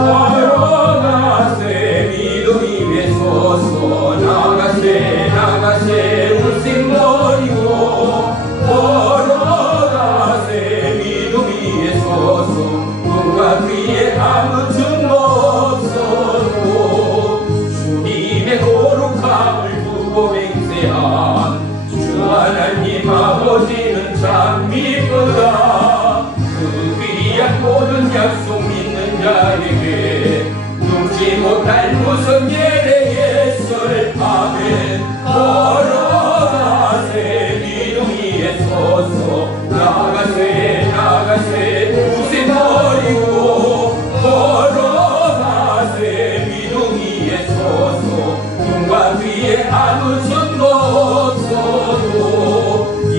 걸어가세 믿음 위에 서서 나가세 웃음 버리고 걸어가세 믿음 위에 서서 누가 뒤에 아무 증거 없어도 주님의 거룩함을 두고 맹세한 주 하나님 아버지는 참 이쁘다. 그 귀한 모든 약속 믿는 자에게 num지 못할 무슨 예배의 설. 아멘. 걸어가세 믿음 위에 서서 나가세 웃음 버리고 걸어가세 믿음 위에 서서 눈과 뒤에 아무 증거 없어도 이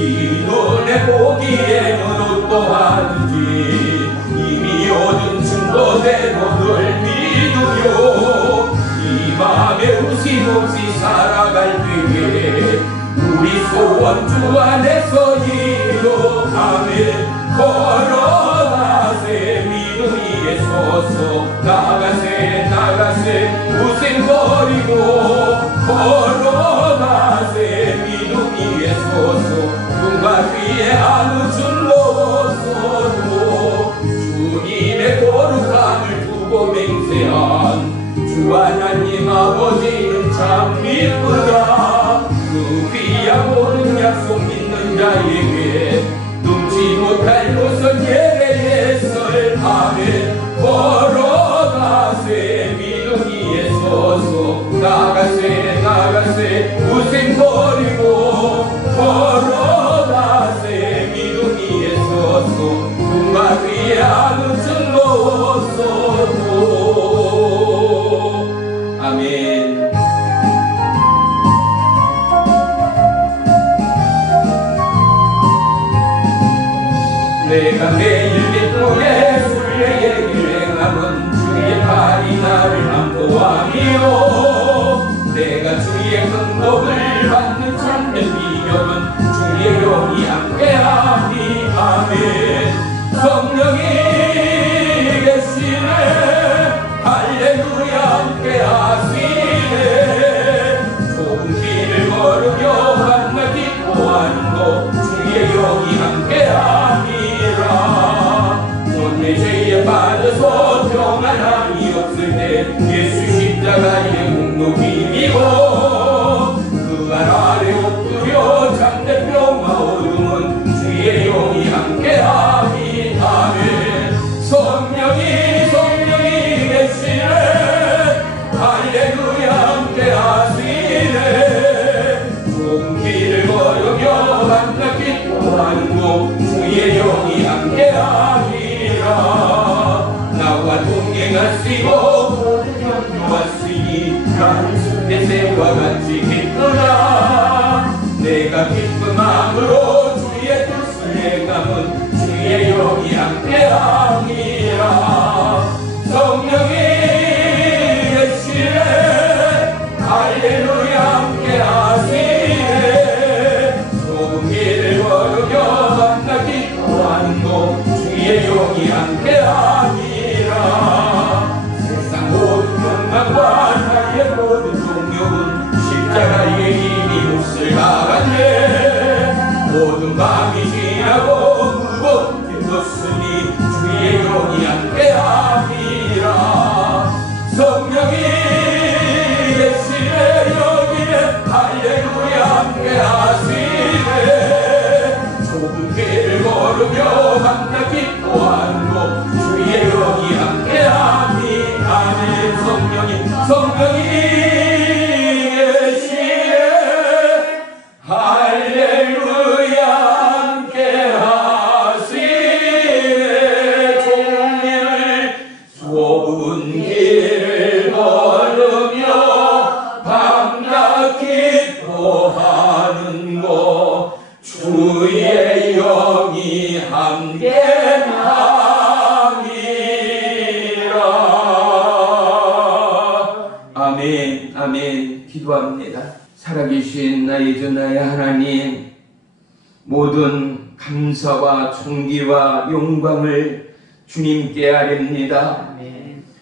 눈에 보기에는 어떠하는지 이미 얻은 증거대로 늘 믿으며 이 맘에 웃음 없이 살아갈 때에 우리 소원 주 안에서 이루어가면 걸어가세 믿음 위에 서서 나가세 웃음 버리고 걸어가세 믿음 위에 서서 눈과 귀에 아무 증거 없어도 주님의 거룩함을 두고 맹세한 주 하나님 아버지는 참 이쁘다. 그 귀한 모든 약속 믿는 자에게 num지 못할 무슨 예배의 설. 아멘. 걸어가세 믿음 위에 서서 나가세 웃음 버리고 걸어가세 믿음 위에 서서 눈과 귀에 아무 증거 없어도. 아멘. 내가 매일 기쁘게 순례의 길을 행하면 주의 팔이 나를 안보하며 내가 주의 큰 복을 받는 참된 비결은 주의 영이 함께하니. 아멘. 성령이 계시네 할렐루야 함께하시네. 좁은 길을 걸으며 만나 기뻐하는 것 주의 영이 함께하니라. 내 죄에 빠져서 평안함이 없을 때 예수 십자가의 공로 비비고 그 아래 엎드려 잠든 병과 어둠은 주의 영이 함께하니. 아멘. 성령이 계시네 할렐루야 함께하시네. 좁은 길을 걸으며 만나 기뻐하는 것 주의 영이 함께하니라. 나와 동행하시고 모든 염려하시니 나를 숫대새와 같이 기쁘다. 내가 기쁜 마음으로 주의 뜻을 행함은 주의 영이 함께하니라. 성령이 계시네 할렐루야 함께하시네. 좁은 길을 걸으며 만나 기뻐하는 것 주의 영이 함께하니라. 세상 모든 영광과 나의 모든 동력은 십자가의 힘이 몫을 박았네. 모든 밤이 지나고 무겁게 떴으니 주의 영이 함께하니라. 성령이 계시네 여기에 할렐루야 함께하시네. 좁은 길을 걸으며 만나 기뻐하는 것 주의 영이 함께하니. 아멘. 성령이 계시네 할렐루야 함께하시네. 좁은 길을 걸으며 밤낮 기뻐하는 것 주의 영이 함께하니라. 아멘. 아멘. 기도합니다. 살아계신 나의 주 나의 하나님, 모든 감사와 존귀와 영광을 주님께 아뢰옵니다.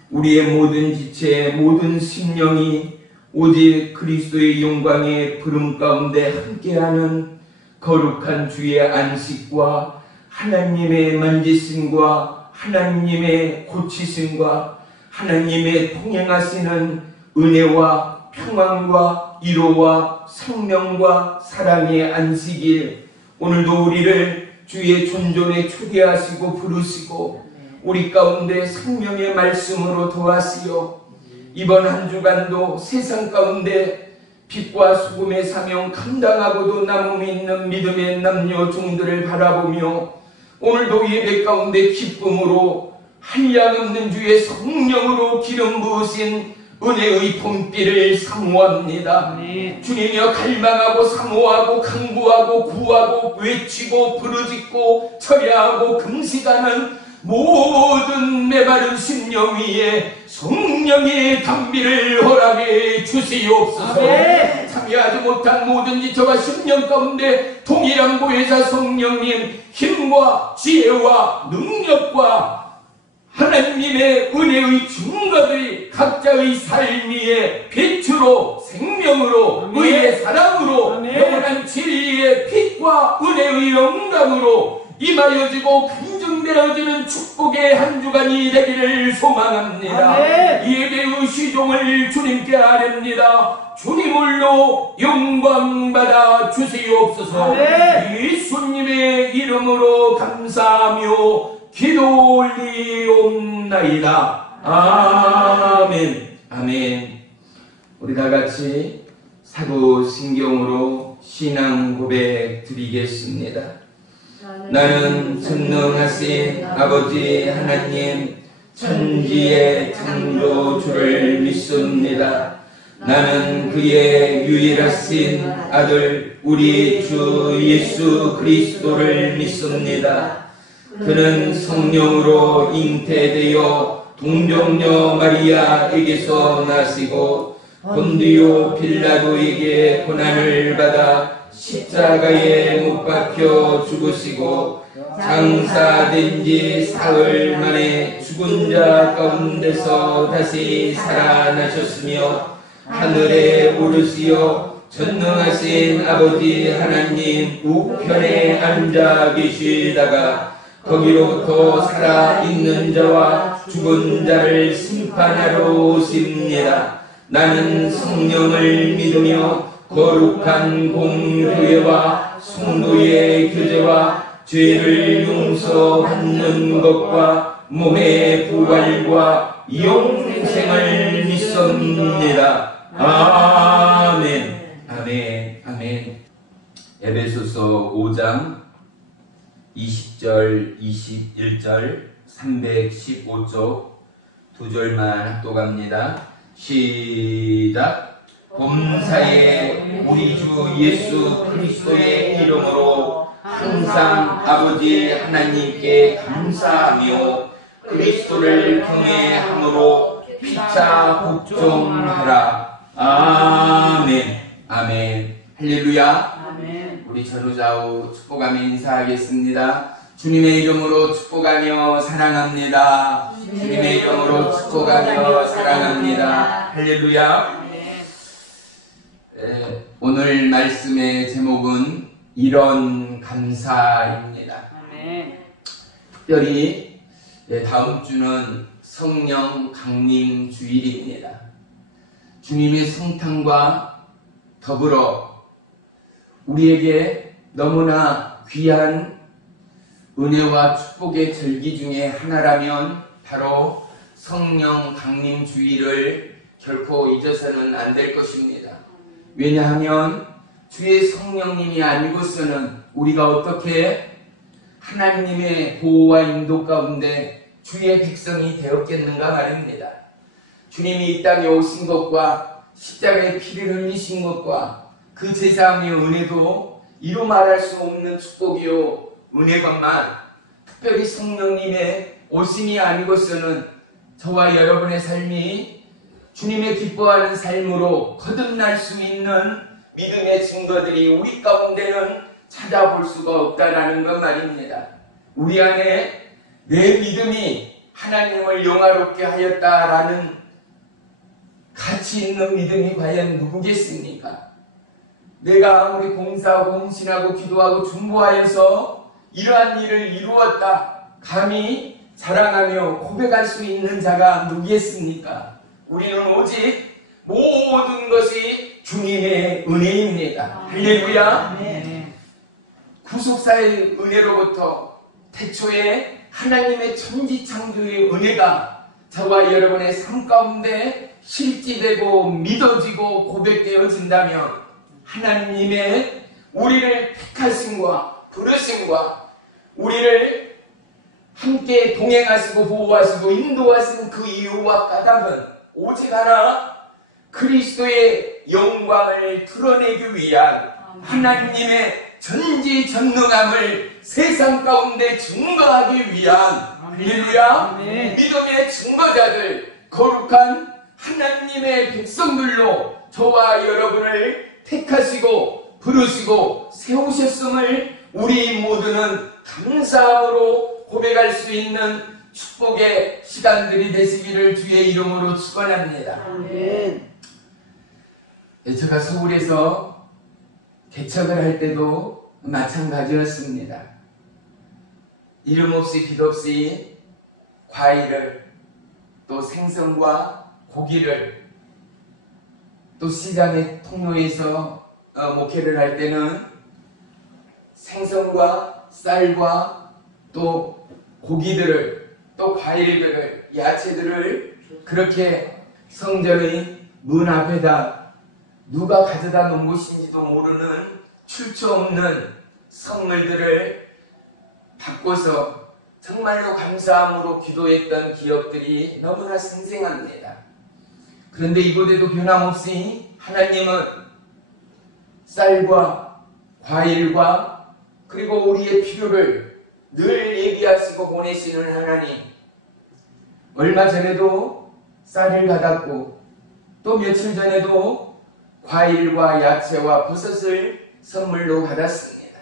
우리의 모든 지체, 모든 심령이 오직 그리스도의 영광의 부름 가운데 함께하는 거룩한 주의 안식과 하나님의 만지심과 하나님의 고치심과 하나님의 통행하시는 은혜와 평안과 위로와 생명과 사랑의 안식일, 오늘도 우리를 주의 존존에 초대하시고 부르시고 우리 가운데 생명의 말씀으로 도하시어 이번 한 주간도 세상 가운데 빛과 소금의 사명 감당하고도 남음이 있는 믿음의 남녀 종들을 바라보며 오늘도 예배 가운데 기쁨으로 한량없는 주의 성령으로 기름 부으신 은혜의 봄비를 사모합니다. 주님이여, 갈망하고 사모하고 강구하고 구하고 외치고 부르짖고 철야하고 금식하는 모든 메마른 심령 위에 성령의 담비를 허락해 주시옵소서. 참여하지 못한 모든 지체와 심령 가운데 동일한 보혜사 성령님 힘과 지혜와 능력과 하나님의 은혜의 증거들이 각자의 삶 위에 빛으로 생명으로 의의 사랑으로 영원한 진리의 빛과 은혜의 영광으로 임하여지고 간증되어지는 축복의 한 주간이 되기를 소망합니다. 예배의 시종을 주님께 아렵니다. 주님을로 영광받아 주시옵소서. 예수님의 이름으로 감사하며 기도 올리옵나이다. 아멘. 아멘. 우리 다 같이 사도신경으로 신앙 고백 드리겠습니다. 나는 전능하신 아버지 하나님 천지의 창조주를 믿습니다. 나는 그의 유일하신 아들 우리 주 예수 그리스도를 믿습니다. 그는 성령으로 잉태되어 동정녀 마리아에게서 나시고 본디오 빌라도에게 고난을 받아 십자가에 못 박혀 죽으시고 장사된 지 사흘 만에 죽은 자 가운데서 다시 살아나셨으며 하늘에 오르시어 전능하신 아버지 하나님 우편에 앉아 계시다가 거기로부터 살아있는 자와 죽은 자를 심판하러 오십니다. 나는 성령을 믿으며 거룩한 공교회와 성도의 교제와 죄를 용서받는 것과 몸의 부활과 영생을 믿습니다. 아멘. 아멘. 아멘. 에베소서 5장 20절 21절 315쪽 두 절만 합독합니다. 시작. 범사에 우리 주 예수 그리스도의 이름으로 항상 아버지 하나님께 감사하며 그리스도를 경외함으로 피차 복종하라. 아멘. 아멘. 할렐루야. 아멘. 우리 전후좌우 축복하며 인사하겠습니다. 주님의 이름으로 축복하며 사랑합니다. 주님의 이름으로 축복하며 사랑합니다. 할렐루야. 오늘 말씀의 제목은 이런 감사입니다. 특별히 다음 주는 성령 강림 주일입니다. 주님의 성탄과 더불어 우리에게 너무나 귀한 은혜와 축복의 절기 중에 하나라면 바로 성령 강림 주일을 결코 잊어서는 안 될 것입니다. 왜냐하면 주의 성령님이 아니고서는 우리가 어떻게 하나님의 보호와 인도 가운데 주의 백성이 되었겠는가 말입니다. 주님이 이 땅에 오신 것과 십자가의 피를 흘리신 것과 그 제사함의 은혜도 이루 말할 수 없는 축복이요 은혜건만 특별히 성령님의 오심이 아니고서는 저와 여러분의 삶이 주님의 기뻐하는 삶으로 거듭날 수 있는 믿음의 증거들이 우리 가운데는 찾아볼 수가 없다라는 것 말입니다. 우리 안에 내 믿음이 하나님을 영화롭게 하였다라는 가치 있는 믿음이 과연 누구겠습니까? 내가 아무리 봉사하고 헌신하고 기도하고 중보하여서 이러한 일을 이루었다 감히 자랑하며 고백할 수 있는 자가 누구겠습니까? 우리는 오직 모든 것이 주님의 은혜입니다. 할렐루야. 구속사의 은혜로부터 태초에 하나님의 천지창조의 은혜가 저와 여러분의 삶 가운데 실제되고 믿어지고 고백되어진다면 하나님의 우리를 택하심과 부르심과 우리를 함께 동행하시고 보호하시고 인도하신 그 이유와 까닭은 오직 하나 그리스도의 영광을 드러내기 위한 하나님의 전지전능함을 세상 가운데 증거하기 위한 할렐루야 믿음의 증거자들 거룩한 하나님의 백성들로 저와 여러분을 택하시고 부르시고 세우셨음을 우리 모두는 감사함으로 고백할 수 있는 축복의 시간들이 되시기를 주의 이름으로 축원합니다. 제가 서울에서 개척을 할 때도 마찬가지였습니다. 이름 없이 빛 없이 과일을 또 생선과 고기를 또 시장의 통로에서 목회를 할 때는 생선과 쌀과 또 고기들을 또 과일들을 야채들을 그렇게 성전의 문 앞에다 누가 가져다 놓은 것인지도 모르는 출처 없는 선물들을 바꿔서 정말로 감사함으로 기도했던 기억들이 너무나 생생합니다. 그런데 이곳에도 변함없이 하나님은 쌀과 과일과 그리고 우리의 필요를 늘 예비하시고 보내시는 하나님. 얼마 전에도 쌀을 받았고 또 며칠 전에도 과일과 야채와 버섯을 선물로 받았습니다.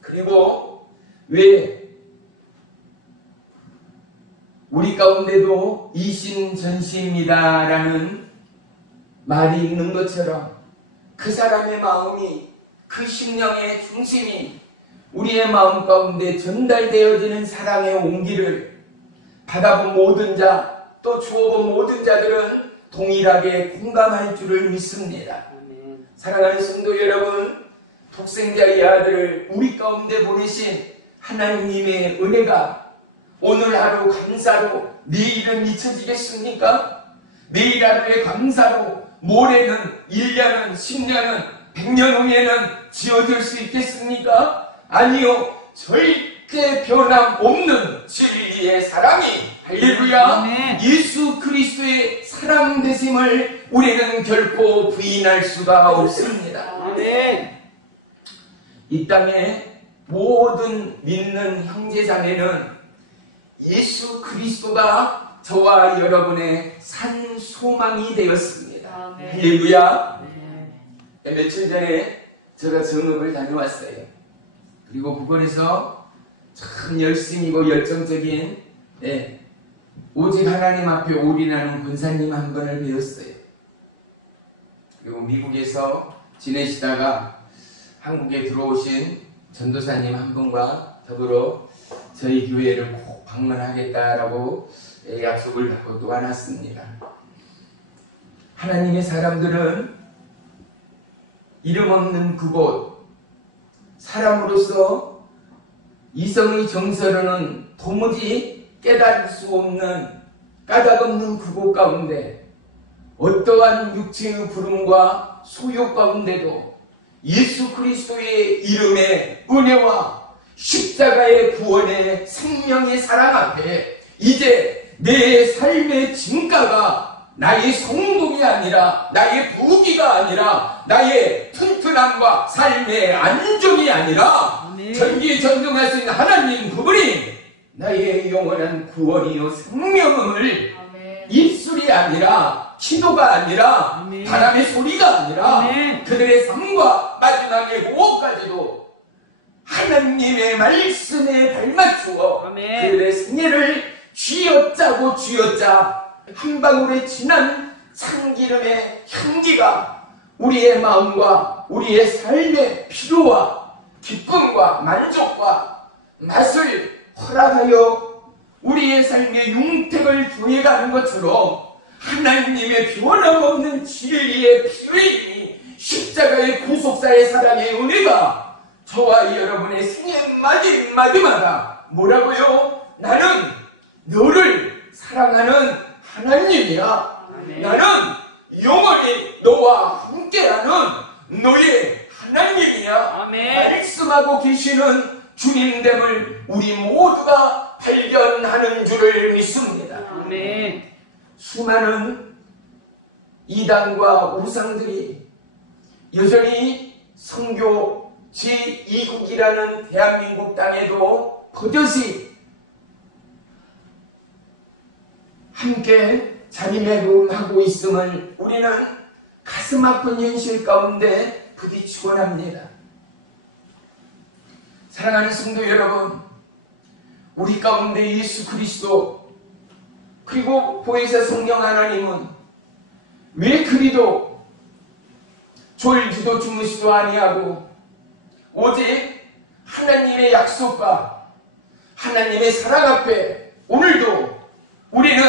그리고 왜 우리 가운데도 이신전시입니다 라는 말이 있는 것처럼 그 사람의 마음이 그 심령의 중심이 우리의 마음 가운데 전달되어지는 사랑의 온기를 받아본 모든 자 또 주어본 모든 자들은 동일하게 공감할 줄을 믿습니다. 사랑하는 성도 여러분, 독생자의 아들을 우리 가운데 보내신 하나님의 은혜가 오늘 하루 감사로 내일은 잊혀지겠습니까? 내일 하루의 감사로 모레는 1년은 10년은 100년 후에는 지어질 수 있겠습니까? 아니요, 절대 변함없는 진리의 사랑이 할렐루야 예수 그리스도의 사랑 되심을 우리는 결코 부인할 수가 없습니다. 이 땅의 모든 믿는 형제자매는 예수 그리스도가 저와 여러분의 산 소망이 되었습니다. 할렐루야. 며칠 전에 제가 정읍을 다녀왔어요. 그리고 그곳에서 참 열심이고 열정적인 오직 하나님 앞에 올인하는 권사님 한 분을 배웠어요. 그리고 미국에서 지내시다가 한국에 들어오신 전도사님 한 분과 더불어 저희 교회를 꼭 방문하겠다라고 약속을 받고 또 와놨습니다. 하나님의 사람들은 이름 없는 그곳, 사람으로서 이성의 정서로는 도무지 깨달을 수 없는 까닭없는 그곳 가운데 어떠한 육체의 부름과 소욕 가운데도 예수 그리스도의 이름의 은혜와 십자가의 구원의 생명의 사랑 앞에 이제 내 삶의 진가가 나의 성공이 아니라 나의 부귀가 아니라 나의 튼튼함과 삶의 안정이 아니라 전지전능하신 하나님 그분이 나의 영원한 구원이요 생명을 입술이 아니라 기도가 아니라 바람의 소리가 아니라 그들의 삶과 마지막의 호흡까지도 하나님의 말씀에 발맞추어 그들의 생애를 쥐어짜고 쥐어짜 한 방울의 진한 참기름의 향기가 우리의 마음과 우리의 삶의 필요와 기쁨과 만족과 맛을 허락하여 우리의 삶의 융택을 더해가는 것처럼 하나님의 변함없는 진리의 피흘림이 십자가의 구속사의 사랑의 은혜가 저와 여러분의 생애 마디마디마다 뭐라고요? 나는 너를 사랑하는 하나님이야. 아멘. 나는 영원히 너와 함께하는 너의 하나님이야. 아멘. 말씀하고 계시는 주님됨을 우리 모두가 발견하는 줄을 믿습니다. 아멘. 수많은 이단과 우상들이 여전히 선교 제2국이라는 대한민국 땅에도 버젓이 함께 자리매김하고 있음을 우리는 가슴 아픈 현실 가운데 부딪히곤 합니다. 사랑하는 성도 여러분, 우리 가운데 예수 그리스도 그리고 보혜사 성령 하나님은 왜 그리도 졸지도 주무시도 아니하고 오직 하나님의 약속과 하나님의 사랑 앞에 오늘도 우리는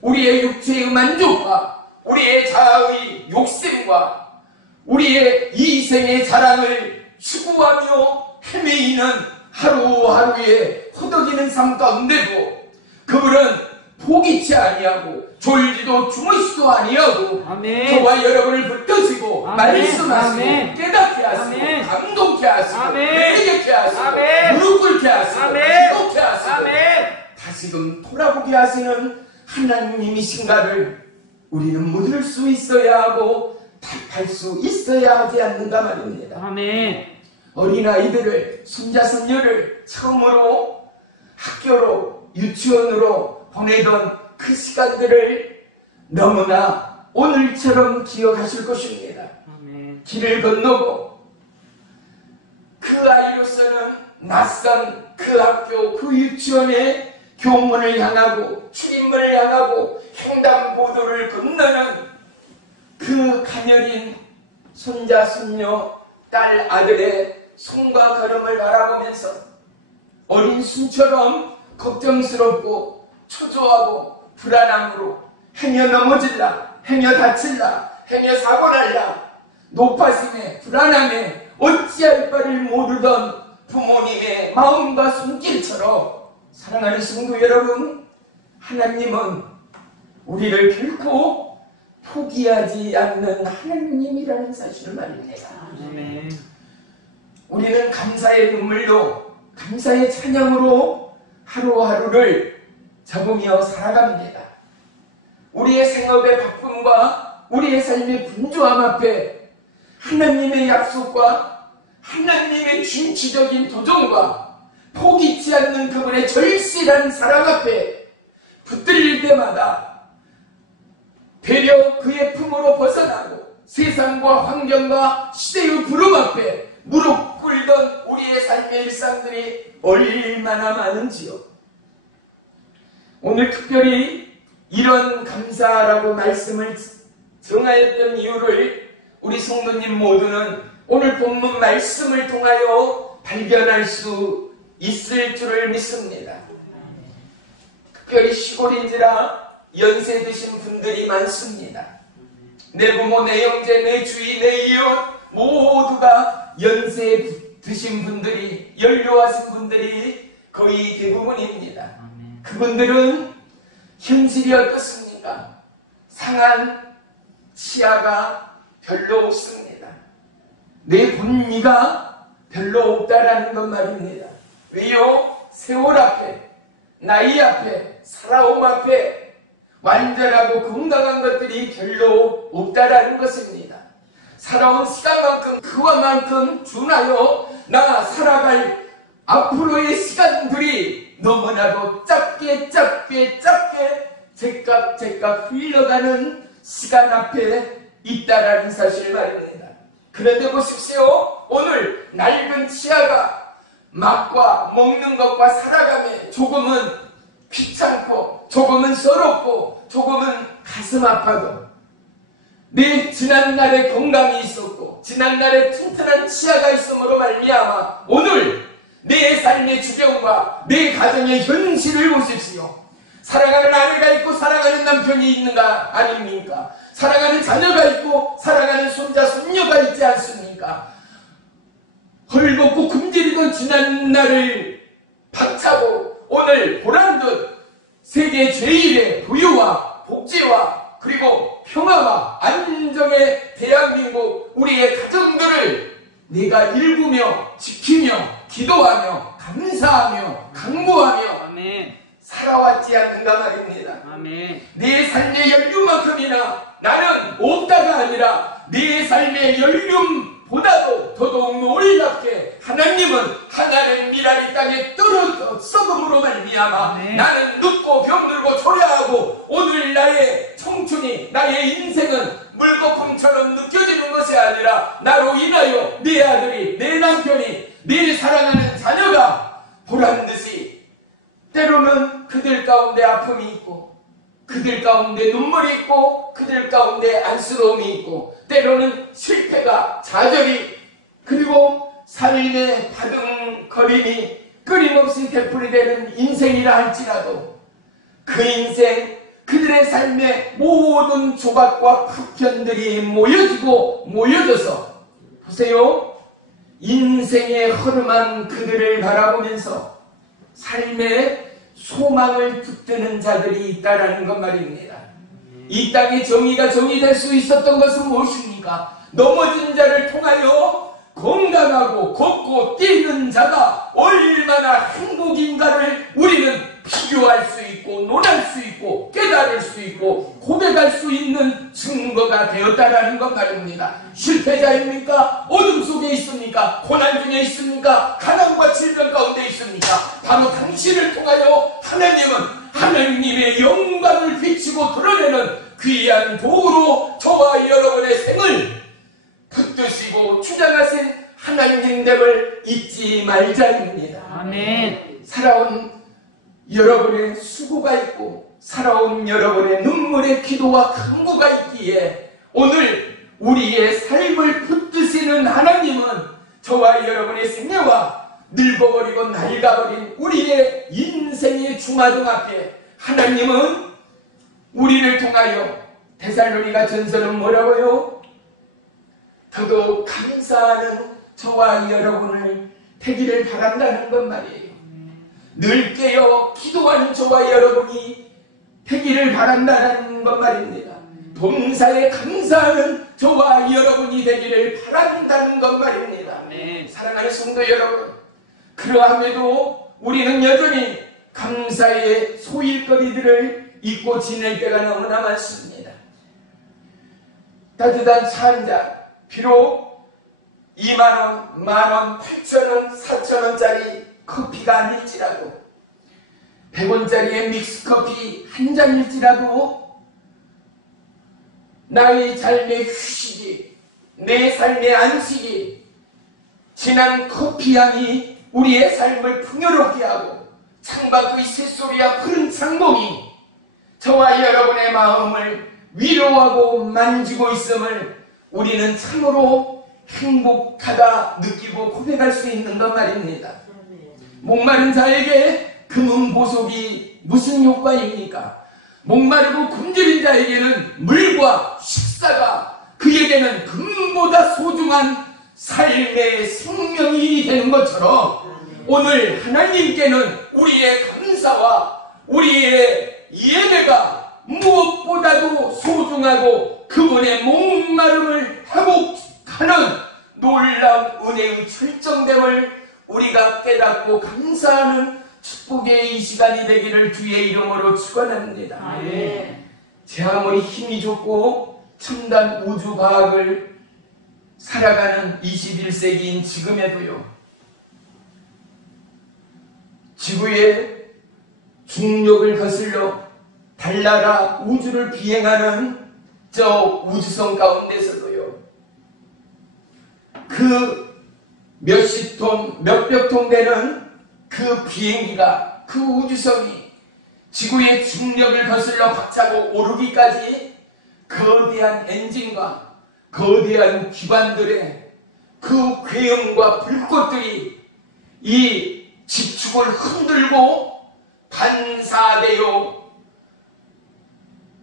우리의 육체의 만족과 우리의 자아의 욕심과 우리의 이생의 자랑을 추구하며 헤매이는 하루하루의 허덕이는 삶 가운데도 그분은 포기치 아니하고 졸지도 주무시도 아니하고 아멘. 저와 여러분을 붙드시고 말씀하시고 아멘. 깨닫게 하시고 아멘. 감동케 하시고 매력게 하시고 아멘. 무릎 꿇게 하시고 기도케 하시고 아멘. 다시금 돌아보게 하시는 하나님이신가를 우리는 묻을 수 있어야 하고 답할 수 있어야 하지 않는가 말입니다. 아멘. 어린아이들을 손자 손녀를 처음으로 학교로 유치원으로 보내던 그 시간들을 너무나 오늘처럼 기억하실 것입니다. 아멘. 길을 건너고 그 아이로서는 낯선 그 학교 그 유치원의 교문을 향하고 출입문을 향하고 횡단보도를 건너는 그 가녀린 손자 손녀 딸 아들의 손과 걸음을 바라보면서 어린 순처럼 걱정스럽고 초조하고 불안함으로 행여 넘어질라 행여 다칠라 행여 사고날라 높아심에 불안함에 어찌할 바를 모르던 부모님의 마음과 손길처럼 사랑하는 성도 여러분, 하나님은 우리를 결코 포기하지 않는 하나님이라는 사실을 말입니다. 아멘. 우리는 감사의 눈물로 감사의 찬양으로 하루하루를 적으며 살아갑니다. 우리의 생업의 바쁨과 우리의 삶의 분주함 앞에 하나님의 약속과 하나님의 진취적인 도전과 포기치 않는 그분의 절실한 사랑 앞에 붙들릴 때마다 되려 그의 품으로 벗어나고 세상과 환경과 시대의 부름 앞에 무릎 꿇던 우리의 삶의 일상들이 얼마나 많은지요. 오늘 특별히 이런 감사라고 말씀을 정하였던 이유를 우리 성도님 모두는 오늘 본문 말씀을 통하여 발견할 수 있을 줄을 믿습니다. 특별히 시골인지라 연세 드신 분들이 많습니다. 내 부모, 내 형제, 내 주위, 내 이웃 모두가 연세 드신 분들이, 연료하신 분들이 거의 대부분입니다. 그분들은 현실이 어떻습니까? 상한 치아가 별로 없습니다. 내 본니가 별로 없다라는 것 말입니다. 왜요? 세월 앞에, 나이 앞에, 살아옴 앞에 완전하고 건강한 것들이 별로 없다라는 것입니다. 살아온 시간만큼 그와만큼 준하여 나 살아갈 앞으로의 시간들이 너무나도 짧게 제깍 흘러가는 시간 앞에 있다라는 사실 말입니다. 그런데 보십시오. 오늘 낡은 치아가 맛과 먹는 것과 살아감에 조금은 귀찮고 조금은 서럽고 조금은 가슴 아파도 내 지난날에 건강이 있었고 지난날에 튼튼한 치아가 있음으로 말미암아 오늘 내 삶의 주경과 내 가정의 현실을 보십시오. 사랑하는 아내가 있고 사랑하는 남편이 있는가 아닙니까? 사랑하는 자녀가 있고 사랑하는 손자 손녀가 있지 않습니까? 헐벗고 굶주리던 지난날을 박차고 오늘 보란듯 세계 제1의 부유와 복지와 그리고 평화와 안정의 대한민국 우리의 가정들을 내가 일구며 지키며 기도하며 감사하며 강구하며 아멘. 살아왔지 않는가 말입니다. 아멘. 내 삶의 연륜만큼이나 나는 없다가 아니라 내 삶의 연륜보다도 더더욱 놀랍게 하나님은 하나를 미라리 땅에 떨어져 썩음으로 말미암아 나는 늙고 병들고 초라하고 오늘 나의 청춘이 나의 인생은 물거품처럼 느껴지는 것이 아니라 나로 인하여 내 아들이 내 남편이 내 사랑하는 자녀가 보란듯이 때로는 그들 가운데 아픔이 있고 그들 가운데 눈물이 있고 그들 가운데 안쓰러움이 있고 때로는 실패가 좌절이 그리고 삶의 바둥거림이 끊임없이 되풀이되는 인생이라 할지라도 그 인생 그들의 삶의 모든 조각과 파편들이 모여지고 모여져서 보세요. 인생의 허름한 그들을 바라보면서 삶의 소망을 붙드는 자들이 있다라는 것 말입니다. 이 땅에 정의가 정의될 수 있었던 것은 무엇입니까? 넘어진 자를 통하여 건강하고 걷고 뛰는 자가 얼마나 행복인가를 우리는 비교할 수 있고 논할 수 있고 깨달을 수 있고 고백할 수 있는 증거가 되었다라는 것 말입니다. 실패자입니까? 어둠 속에 있습니까? 고난 중에 있습니까? 가난과 질병 가운데 있습니까? 바로 당신을 통하여 하나님은 하나님의 영광을 비치고 드러내는 귀한 도구로 저와 여러분의 생을 붙드시고 주장하신 하나님됨을 잊지 말자입니다. 아멘. 살아온 여러분의 수고가 있고 살아온 여러분의 눈물의 기도와 간구가 있기에 오늘 우리의 삶을 붙드시는 하나님은 저와 여러분의 생애와 늙어버리고 낡아버린 우리의 인생의 중화등 앞에 하나님은 우리를 통하여 데살로니가 전서는 뭐라고요? 더더욱 감사하는 저와 여러분을 되기를 바란다는 것 말이에요. 늘 깨어 기도하는 저와 여러분이 되기를 바란다는 것 말입니다. 범사에 감사하는 저와 여러분이 되기를 바란다는 것 말입니다. 사랑하는 성도 여러분, 그러함에도 우리는 여전히 감사의 소일거리들을 잊고 지낼 때가 너무나 많습니다. 따뜻한 차 한 잔, 비록 2만원, 만원, 8천원, 4천원짜리 커피가 아닐지라도 100원짜리의 믹스커피 한 잔일지라도 나의 삶의 휴식이 내 삶의 안식이 진한 커피향이 우리의 삶을 풍요롭게 하고 창밖의 새소리와 푸른 창봉이 저와 여러분의 마음을 위로하고 만지고 있음을 우리는 참으로 행복하다 느끼고 고백할 수 있는 것 말입니다. 목마른 자에게 금은 보석이 무슨 효과입니까? 목마르고 굶주린 자에게는 물과 식사가 그에게는 금보다 소중한 삶의 생명이 되는 것처럼 오늘 하나님께는 우리의 감사와 우리의 예배가 무엇보다도 소중하고 그분의 목마름을 회복하는 놀라운 은혜의 철정됨을 우리가 깨닫고 감사하는 축복의 이 시간이 되기를 주의 이름으로 축원합니다. 제 아무리 힘이 좋고 첨단 우주과학을 살아가는 21세기인 지금에도요, 지구의 중력을 거슬러 달나라 우주를 비행하는 저 우주선 가운데서도요, 그 몇십 톤, 몇백 톤 되는 그 비행기가, 그 우주선이 지구의 중력을 거슬러 박차고 오르기까지 거대한 엔진과 거대한 기관들의 그 괴음과 불꽃들이 이 지축을 흔들고 반사되어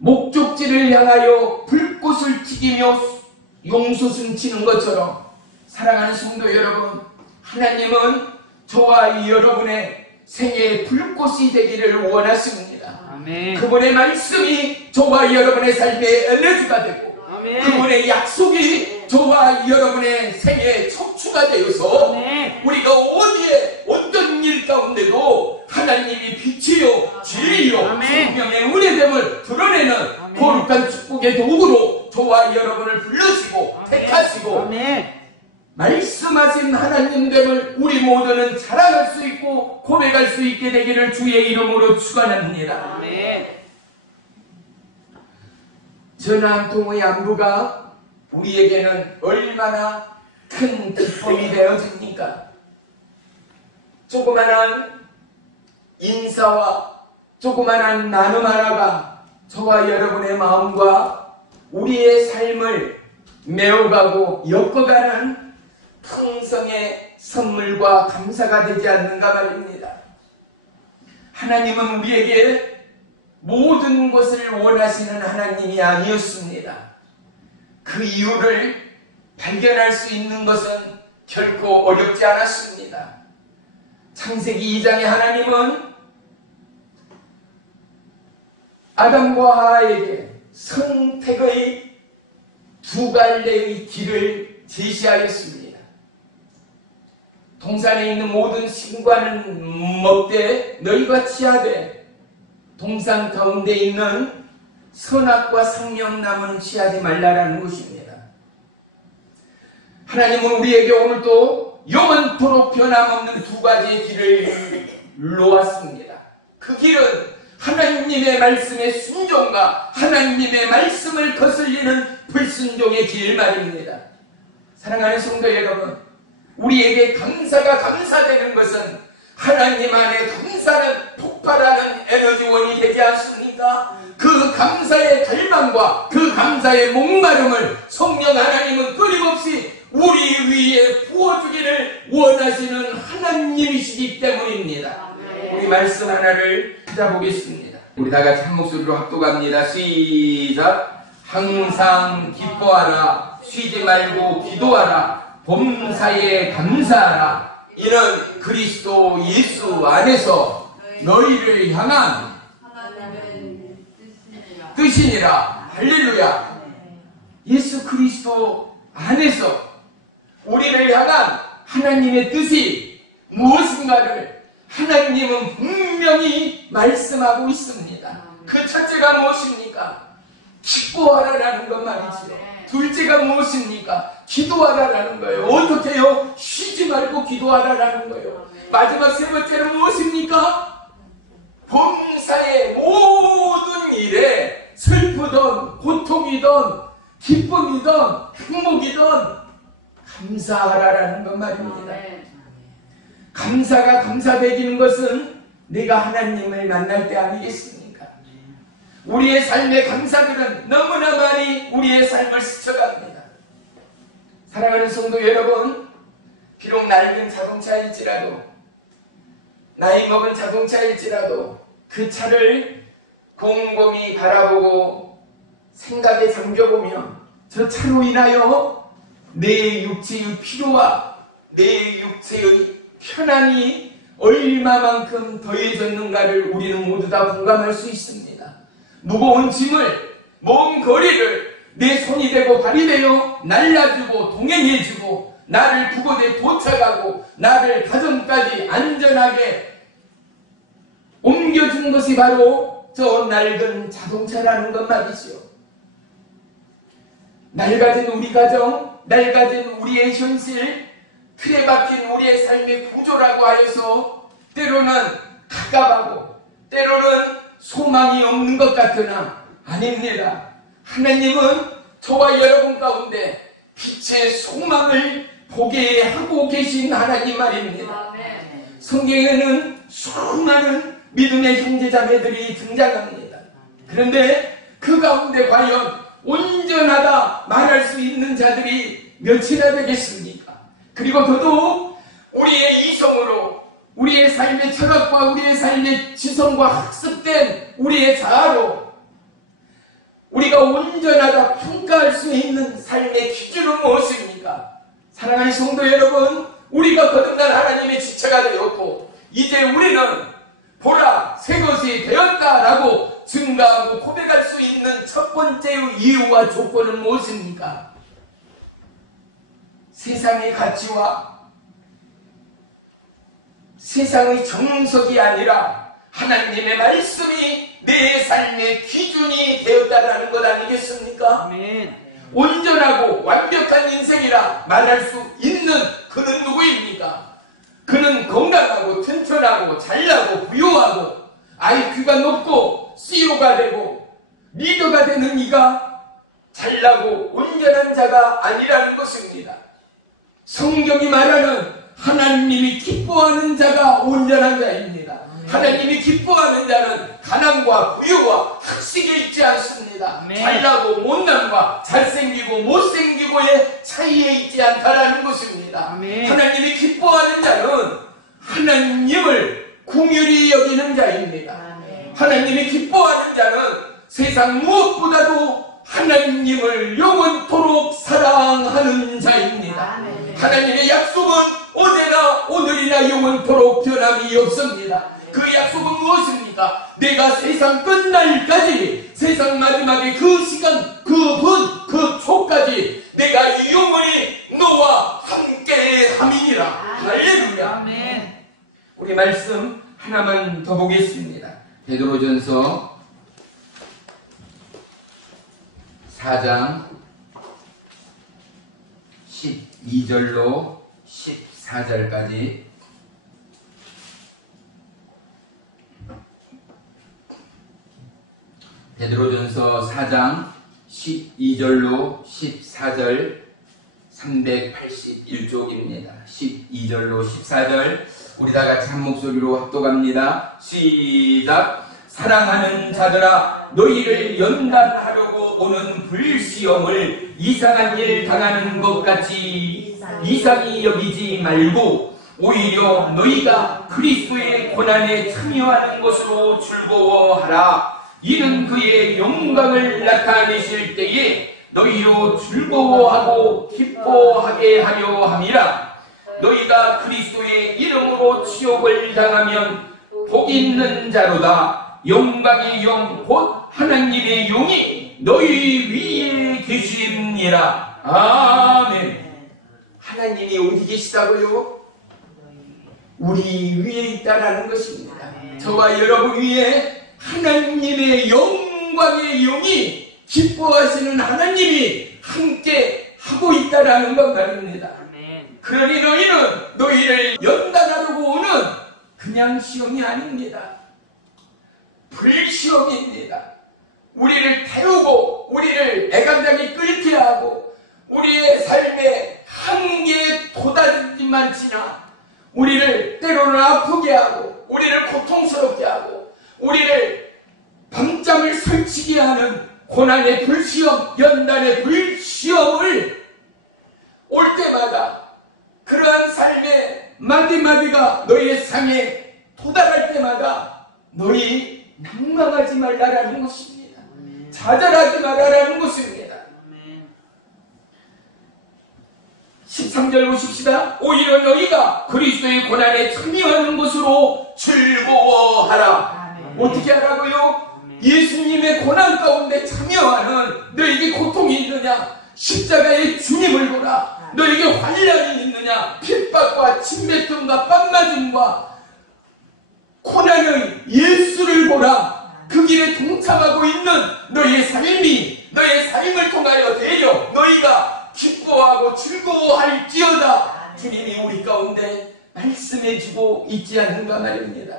목적지를 향하여 불꽃을 튀기며 용솟음 치는 것처럼, 사랑하는 성도 여러분, 하나님은 저와 여러분의 생애의 불꽃이 되기를 원하십니다. 아멘. 그분의 말씀이 저와 여러분의 삶의 에너지가 되고, 아멘. 그분의 약속이 저와 여러분의 생애의 척추가 되어서, 아멘. 우리가 어디에 어떤 일 가운데도 하나님이 빛이요 진리요 아멘. 생명의 은혜됨을 드러내는 아멘. 거룩한 축복의 도구로 저와 여러분을 불러시고 아멘. 택하시고 아멘. 말씀하신 하나님됨을 우리 모두는 자랑할 수 있고 고백할 수 있게 되기를 주의 이름으로 축원합니다. 아멘. 전한통의 안부가 우리에게는 얼마나 큰 기쁨이 되어집니까? 조그만한 인사와 조그만한 나눔 하나가 저와 여러분의 마음과 우리의 삶을 메워가고 엮어가는 풍성의 선물과 감사가 되지 않는가 말입니다. 하나님은 우리에게 모든 것을 원하시는 하나님이 아니었습니다. 그 이유를 발견할 수 있는 것은 결코 어렵지 않았습니다. 창세기 2장의 하나님은 아담과 하와에게 선택의 두 갈래의 길을 제시하였습니다. 동산에 있는 모든 신과는 먹되 너희가 취하되 동산 가운데 있는 선악과 상명나무는 취하지 말라라는 것입니다. 하나님은 우리에게 오늘도 영원토록 변함없는 두 가지의 길을 놓았습니다. 그 길은 하나님의 말씀의 순종과 하나님의 말씀을 거슬리는 불순종의 길 말입니다. 사랑하는 성도 여러분, 우리에게 감사가 감사되는 것은 하나님 안에 감사는 폭발하는 에너지원이 되지 않습니까? 그 감사의 갈망과 그 감사의 목마름을 성령 하나님은 끊임없이 우리 위에 부어주기를 원하시는 하나님이시기 때문입니다. 우리 말씀 하나를 찾아보겠습니다. 우리 다 같이 한 목소리로 합독합니다. 시작. 항상 기뻐하라. 쉬지 말고 기도하라. 범사에 감사하라. 이는 그리스도 예수 안에서 너희를 향한 뜻이니라. 할렐루야. 예수 그리스도 안에서 우리를 향한 하나님의 뜻이 무엇인가를 하나님은 분명히 말씀하고 있습니다. 그 첫째가 무엇입니까? 기뻐하라라는 것 말이지요. 둘째가 무엇입니까? 기도하라라는 거예요. 어떻게 해요? 쉬지 말고 기도하라라는 거예요. 마지막 세 번째는 무엇입니까? 범사의 모든 일에 슬프든 고통이든 기쁨이든 행복이든 감사하라라는 것 말입니다. 감사가 감사되기는 것은 내가 하나님을 만날 때 아니겠습니까? 우리의 삶의 감사들은 너무나 많이 우리의 삶을 스쳐갑니다. 사랑하는 성도 여러분, 비록 낡은 자동차일지라도 나이 먹은 자동차일지라도 그 차를 곰곰이 바라보고 생각에 잠겨보면 저 차로 인하여 내 육체의 필요와 내 육체의 편안이 얼마만큼 더해졌는가를 우리는 모두 다 공감할 수 있습니다. 무거운 짐을 먼 거리를 내 손이 되고 발이 되어 날라주고 동행해주고 나를 그곳에 도착하고 나를 가정까지 안전하게 옮겨준 것이 바로 저 낡은 자동차라는 것 말이지요. 낡아진 우리 가정, 낡아진 우리의 현실, 틀에 박힌 우리의 삶의 구조라고 하여서 때로는 갑갑하고 때로는 소망이 없는 것 같으나 아닙니다. 하나님은 저와 여러분 가운데 빛의 소망을 보게 하고 계신 하나님 말입니다. 성경에는 수많은 믿음의 형제자매들이 등장합니다. 그런데 그 가운데 과연 온전하다 말할 수 있는 자들이 몇이나 되겠습니까? 그리고 더더욱 우리의 이성으로, 우리의 삶의 철학과 우리의 삶의 지성과 학습된 우리의 자아로 우리가 온전하다 평가할 수 있는 삶의 기준은 무엇입니까? 사랑하는 성도 여러분, 우리가 거듭난 하나님의 지체가 되었고 이제 우리는 보라 새 것이 되었다라고 증가하고 고백할 수 있는 첫 번째의 이유와 조건은 무엇입니까? 세상의 가치와 세상의 정석이 아니라 하나님의 말씀이 내 삶의 기준이 되었다라는 것 아니겠습니까? 아멘. 온전하고 완벽한 인생이라 말할 수 있는 그는 누구입니까? 그는 건강하고 튼튼하고 잘나고 부유하고 IQ가 높고 CEO가 되고 리더가 되는 이가 잘나고 온전한 자가 아니라는 것입니다. 성경이 말하는 하나님이 기뻐하는 자가 온전한 자입니다. 하나님이 기뻐하는 자는 가난과 부유와 학식에 있지 않습니다. 아멘. 잘나고 못남과 잘생기고 못생기고의 차이에 있지 않다라는 것입니다. 아멘. 하나님이 기뻐하는 자는 하나님을 긍휼히 여기는 자입니다. 아멘. 하나님이 기뻐하는 자는 세상 무엇보다도 하나님을 영원토록 사랑하는 자입니다. 아멘. 하나님의 약속은 어제나 오늘이나 영원토록 변함이 없습니다. 그 약속은 무엇입니까? 내가 세상 끝날까지, 세상 마지막에 그 시간, 그 분, 그 초까지 내가 영원히 너와 함께 함이니라. 할렐루야. 아멘. 우리 말씀 하나만 더 보겠습니다. 베드로전서 4장 12절로 14절까지 베드로전서 4장 12절로 14절 381쪽입니다. 12절로 14절 우리 다 같이 한 목소리로 합독합니다. 시작. 사랑하는 자들아, 너희를 연단하려고 오는 불시험을 이상한 일 당하는 것 같이 이상히 여기지 말고 오히려 너희가 그리스도의 고난에 참여하는 것으로 즐거워하라. 이는 그의 영광을 나타내실 때에 너희로 즐거워하고 기뻐하게 하려 함이라. 너희가 그리스도의 이름으로 치욕을 당하면 복 있는 자로다. 영광의 영 곧 하나님의 영이 너희 위에 계십니다. 아멘. 하나님이 어디 계시다고요? 우리 위에 있다라는 것입니다. 저와 여러분 위에 하나님의 영광의 영이 기뻐하시는 하나님이 함께 하고 있다라는 것 말입니다. 그러니 너희는 너희를 연단하려고 오는 그냥 시험이 아닙니다. 불시험입니다. 우리를 태우고 우리를 애간장에 끓게 하고 우리의 삶의 한계에 도달하지만 지나 우리를 때로는 아프게 하고 우리를 고통스럽게 하고 우리를 밤잠을 설치게 하는 고난의 불시험, 연단의 불시험을 올 때마다 그러한 삶의 마디마디가 너희의 삶에 도달할 때마다 너희 낭망하지 말라라는 것입니다. 좌절하지 말라라는 것입니다. 13절 보십시다. 오히려 너희가 그리스도의 고난에 참여하는 것으로 즐거워하라. 어떻게 하라고요? 예수님의 고난 가운데 참여하는 너에게 고통이 있느냐? 십자가의 주님을 보라. 너에게 환난이 있느냐? 핍박과 침뱉음과 뺨맞음과 고난의 예수를 보라. 그 길에 동참하고 있는 너의 삶이 너의 삶을 통하여 되려 너희가 기뻐하고 즐거워할지어다. 주님이 우리 가운데 말씀해주고 있지 않는가 말입니다.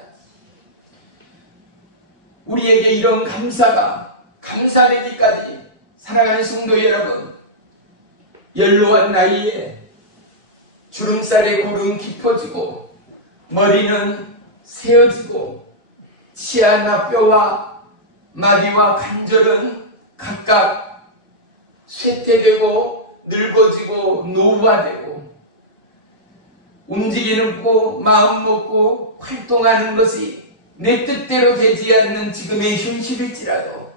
우리에게 이런 감사가 감사되기까지 사랑하는 성도 여러분, 연로한 나이에 주름살의 골은 깊어지고 머리는 세어지고 치아나 뼈와 마디와 관절은 각각 쇠퇴되고 늙어지고 노후화되고 움직이고 마음 먹고 활동하는 것이 내 뜻대로 되지 않는 지금의 현실일지라도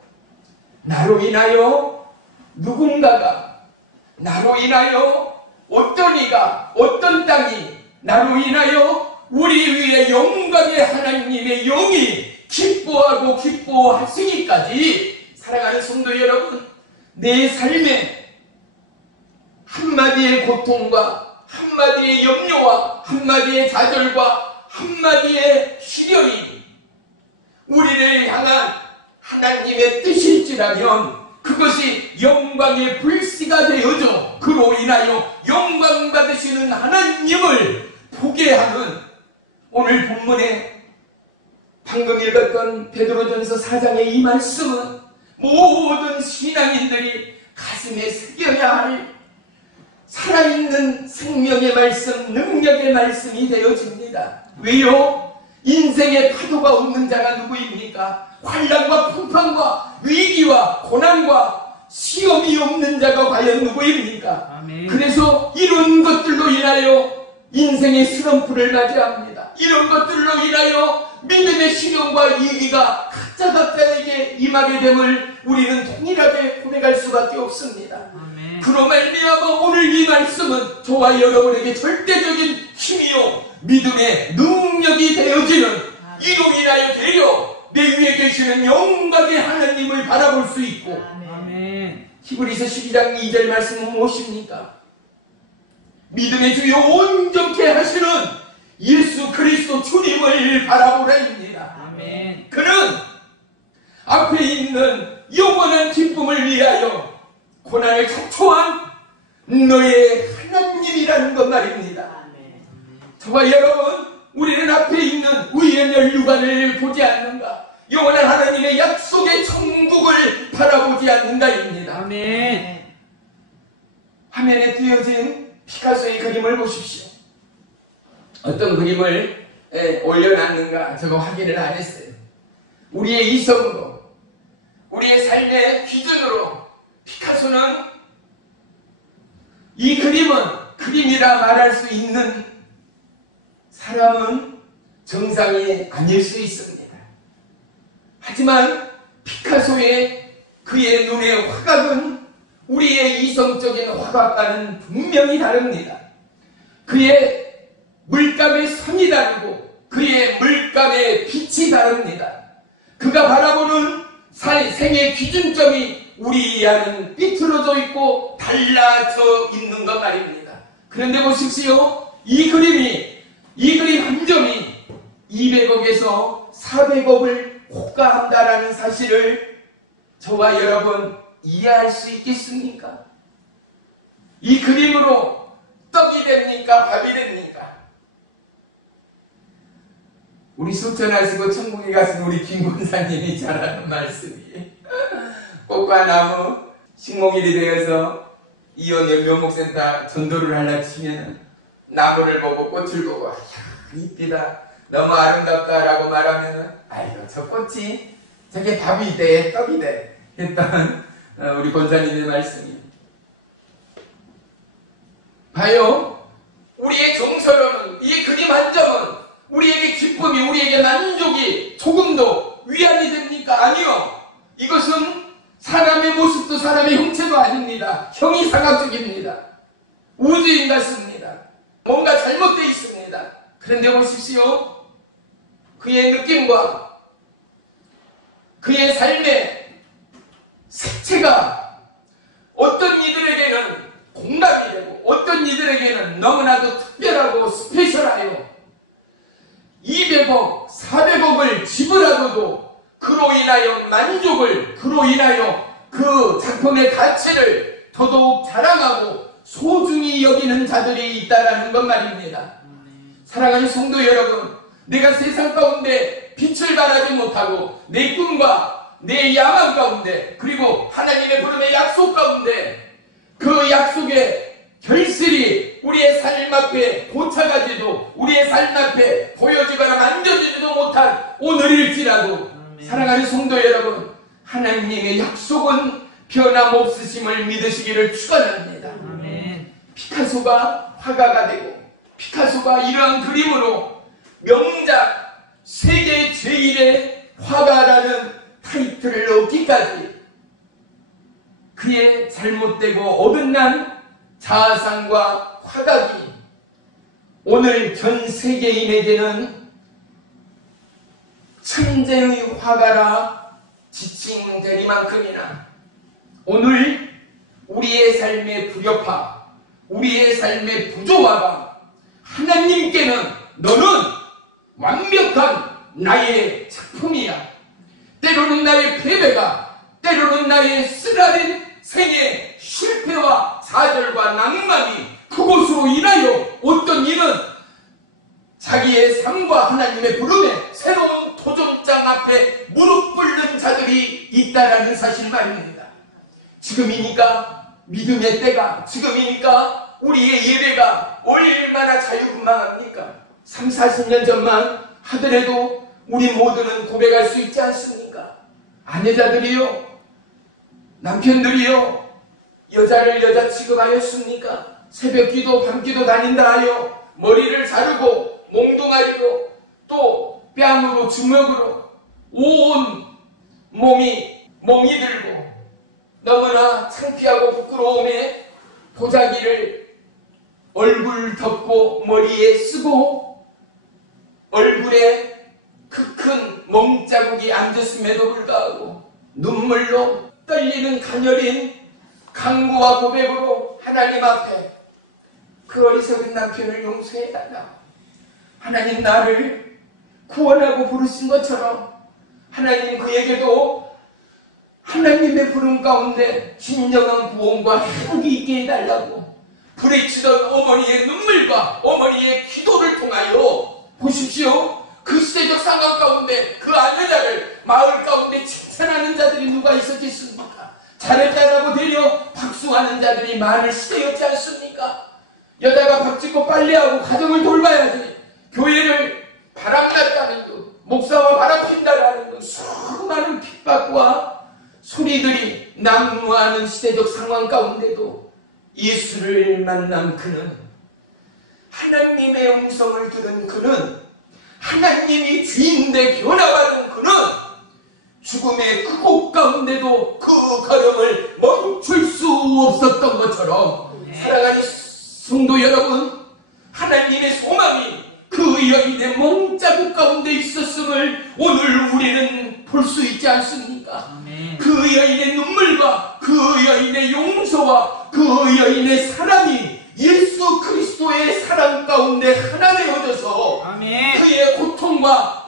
나로 인하여 누군가가, 나로 인하여 어떤 이가, 어떤 땅이, 나로 인하여 우리 위에 영광의 하나님의 영이 기뻐하고 기뻐하시기까지, 사랑하는 성도 여러분, 내 삶에 한마디의 고통과 한마디의 염려와 한마디의 좌절과 한마디의 시련이 우리를 향한 하나님의 뜻일지라면 그것이 영광의 불씨가 되어져 그로 인하여 영광 받으시는 하나님을 보게 하는, 오늘 본문에 방금 읽었던 베드로전서 4장의 이 말씀은 모든 신앙인들이 가슴에 새겨야 할 살아있는 생명의 말씀, 능력의 말씀이 되어집니다. 왜요? 인생의 파도가 없는 자가 누구입니까? 환난과 풍파와 위기와 고난과 시험이 없는 자가 과연 누구입니까? 아멘. 그래서 이런 것들로 인하여 인생의 슬럼프를 맞이합니다. 이런 것들로 인하여 믿음의 시련과 위기가 각자에게 임하게 됨을 우리는 동일하게 고백할 수밖에 없습니다. 아멘. 그로 말미암아 오늘 이 말씀은 저와 여러분에게 절대적인 힘이요 믿음의 능력이 되어지는, 이로 인하여 되어 내 위에 계시는 영광의 하나님을 바라볼 수 있고. 아멘. 히브리서 12장 2절 말씀은 무엇입니까? 믿음의 주요 온전케 하시는 예수 그리스도 주님을 바라보라입니다. 아멘. 그는 앞에 있는 영원한 기쁨을 위하여 고난을 자초한 너의 하나님이라는 것 말입니다. 아멘. 저와 여러분, 우리는 앞에 있는 우연의 육안을 보지 않는가, 영원한 하나님의 약속의 천국을 바라보지 않는가입니다. 아멘. 화면에 띄어진 피카소의 그림을 보십시오. 어떤 그림을 올려놨는가 저거 확인을 안 했어요. 우리의 이성으로, 우리의 삶의 기준으로 피카소는 이 그림은 그림이라 말할 수 있는 사람은 정상이 아닐 수 있습니다. 하지만 피카소의 그의 눈의 화각은 우리의 이성적인 화각과는 분명히 다릅니다. 그의 물감의 선이 다르고 그의 물감의 빛이 다릅니다. 그가 바라보는 생의 기준점이 우리와는 삐뚤어져 있고 달라져 있는 것 말입니다. 그런데 보십시오. 이 그림 한 점이 200억에서 400억을 호가한다라는 사실을 저와 여러분 이해할 수 있겠습니까? 이 그림으로 떡이 됩니까? 밥이 됩니까? 우리 속전하시고 천국에 가신 우리 김 권사님이 잘하는 말씀이, 꽃과 나무 식목일이 되어서 이혼 묘목센터 전도를 하려 치면 나무를 보고 꽃을 보고 이쁘다, 너무 아름답다라고 말하면 아이고 저 꽃이 저게 밥이 돼, 떡이 돼 했던 우리 권사님의 말씀이, 봐요. 우리의 정서로는 이 그림 한 점은 우리에게 기쁨이, 우리에게 만족이 조금도 위안이 됩니까? 아니요. 이것은 사람의 모습도 사람의 형체도 아닙니다. 형이상학적입니다. 우주인 같습니다. 뭔가 잘못되어 있습니다. 그런데 보십시오. 그의 느낌과 그의 삶의 색채가 어떤 이들에게는 공감이 되고 어떤 이들에게는 너무나도 특별하고 스페셜하여 200억, 400억을 지불하고도 그로 인하여 만족을, 그로 인하여 그 작품의 가치를 더더욱 자랑하고 소중히 여기는 자들이 있다라는 것 말입니다. 사랑하는 성도 여러분, 내가 세상 가운데 빛을 발하지 못하고 내 꿈과 내 야망 가운데, 그리고 하나님의 부름의 약속 가운데 그 약속의 결실이 우리의 삶 앞에 고쳐가지도 우리의 삶 앞에 보여주거나 만져주지도 못한 오늘일지라도 사랑하는 성도 여러분, 하나님의 약속은 변함없으심을 믿으시기를 축원합니다. 피카소가 화가가 되고 피카소가 이러한 그림으로 명작 세계 제1의 화가라는 타이틀을 얻기까지 그의 잘못되고 어긋난 자아상과 화각이 오늘 전 세계인에게는 천재의 화가라 지칭되리만큼이나 오늘 우리의 삶의 불협화, 우리의 삶의 부조화가 하나님께는 너는 완벽한 나의 작품이야. 때로는 나의 패배가, 때로는 나의 쓰라린 생의 실패와 좌절과 낭만이 그곳으로 인하여 어떤 이는 자기의 삶과 하나님의 부름에 새로운 도전장 앞에 무릎 꿇는 자들이 있다라는 사실 말입니다. 지금이니까 믿음의 때가, 지금이니까 우리의 예배가 얼마나 자유분방합니까? 3, 40년 전만 하더라도 우리 모두는 고백할 수 있지 않습니까? 아내자들이요, 남편들이요, 여자를 여자 취급하였습니까? 새벽기도 밤기도 다닌다 하여 머리를 자르고 몽둥아리로 또 뺨으로 주먹으로 온 몸이 들고 너무나 창피하고 부끄러움에 보자기를 얼굴 덮고 머리에 쓰고 얼굴에 그 큰 멍자국이 앉았음에도 불구하고 눈물로 떨리는 가녀린 간구와 고백으로 하나님 앞에 그 어리석은 남편을 용서해달라. 하나님 나를 구원하고 부르신 것처럼 하나님 그에게도 하나님의 부름 가운데 진정한 구원과 회복이 있게 해달라고 부딪히던 어머니의 눈물과 어머니의 기도를 통하여 보십시오. 그 시대적 상황 가운데 그 아내자를 마을 가운데 칭찬하는 자들이 누가 있었겠습니까? 잘했다라고 되려 박수하는 자들이 많을 시대였지 않습니까? 여자가 밥 짓고 빨래하고 가정을 돌봐야지 교회를 바람났다는 듯 목사와 바람핀다라는 듯 수많은 핍박과 소리들이 난무하는 시대적 상황 가운데도 예수를 만난 그는, 하나님의 음성을 들은 그는, 하나님이 주인데 변화받은 그는 죽음의 그 곳 가운데도 그 걸음을 멈출 수 없었던 것처럼 사랑하는 성도 여러분, 하나님의 소망이 그 여인의 몸자국 가운데 있었음을 오늘 우리는 볼 수 있지 않습니까? 아멘. 그 여인의 눈물과 그 여인의 용서와 그 여인의 사랑이 예수 그리스도의 사랑 가운데 하나 되어져서 아멘. 그의 고통과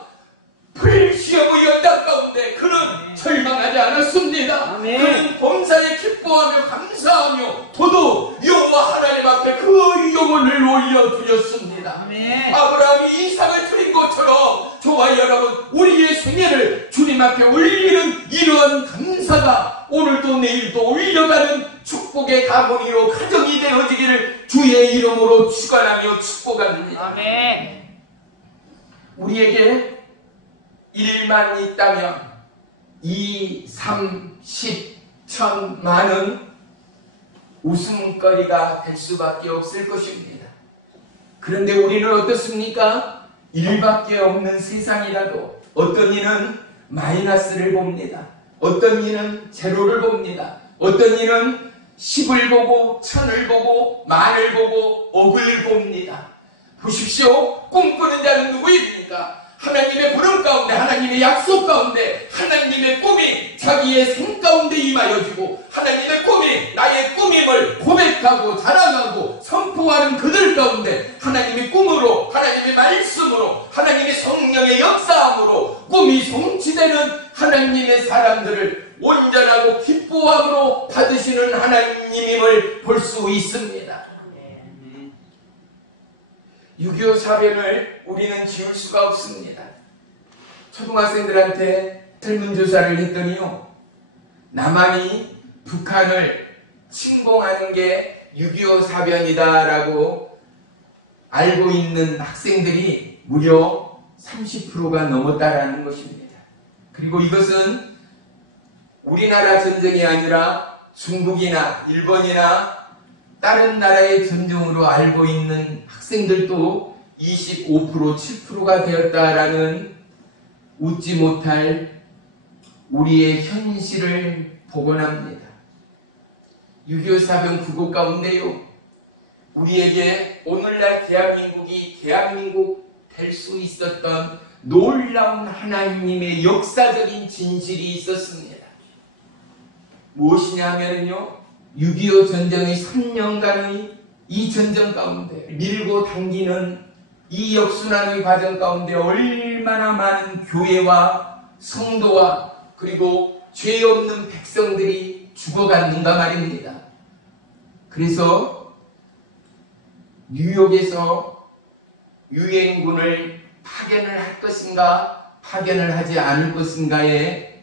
불시험의 연단 가운데 그는 절망하지 않았습니다. 아멘. 그는 범사에 기뻐하며 감사하며 더더욱 여호와 하나님 앞에 그 영혼을 올려드렸습니다. 아멘. 아브라함이 이삭을 드린 것처럼 저와 여러분 우리의 생애를 주님 앞에 올리는 이러한 감사가 오늘도 내일도 올려가는 축복의 가문이로 가정이 되어지기를 주의 이름으로 축원하며 축복합니다. 아멘. 우리에게 일만 있다면 2, 3, 10, 1000, 만은 웃음거리가 될 수밖에 없을 것입니다. 그런데 우리는 어떻습니까? 일밖에 없는 세상이라도 어떤 이는 마이너스를 봅니다. 어떤 이는 제로를 봅니다. 어떤 이는 10을 보고 1000을 보고 만을 보고 억을 봅니다. 보십시오. 꿈꾸는 자는 누구입니까? 하나님의 부름 가운데, 하나님의 약속 가운데, 하나님의 꿈이 자기의 생 가운데 임하여지고 하나님의 꿈이 나의 꿈임을 고백하고 자랑하고 선포하는 그들 가운데 하나님의 꿈으로, 하나님의 말씀으로, 하나님의 성령의 역사함으로 꿈이 성취되는 하나님의 사람들을 온전하고 기뻐함으로 받으시는 하나님임을 볼 수 있습니다. 6.25 사변을 우리는 지울 수가 없습니다. 초등학생들한테 설문조사를 했더니요, 남한이 북한을 침공하는 게 6.25 사변이다라고 알고 있는 학생들이 무려 30%가 넘었다라는 것입니다. 그리고 이것은 우리나라 전쟁이 아니라 중국이나 일본이나 다른 나라의 전쟁으로 알고 있는 학생들도 25%, 7%가 되었다라는 웃지 못할 우리의 현실을 복원합니다. 6.25 사변 그것 가운데요, 우리에게 오늘날 대한민국이 대한민국 될 수 있었던 놀라운 하나님의 역사적인 진실이 있었습니다. 무엇이냐 하면요, 6.25 전쟁의 3년간의 이 전쟁 가운데 밀고 당기는 이 역순환의 과정 가운데 얼마나 많은 교회와 성도와 그리고 죄 없는 백성들이 죽어갔는가 말입니다. 그래서 뉴욕에서 유엔군을 파견을 할 것인가 파견을 하지 않을 것인가에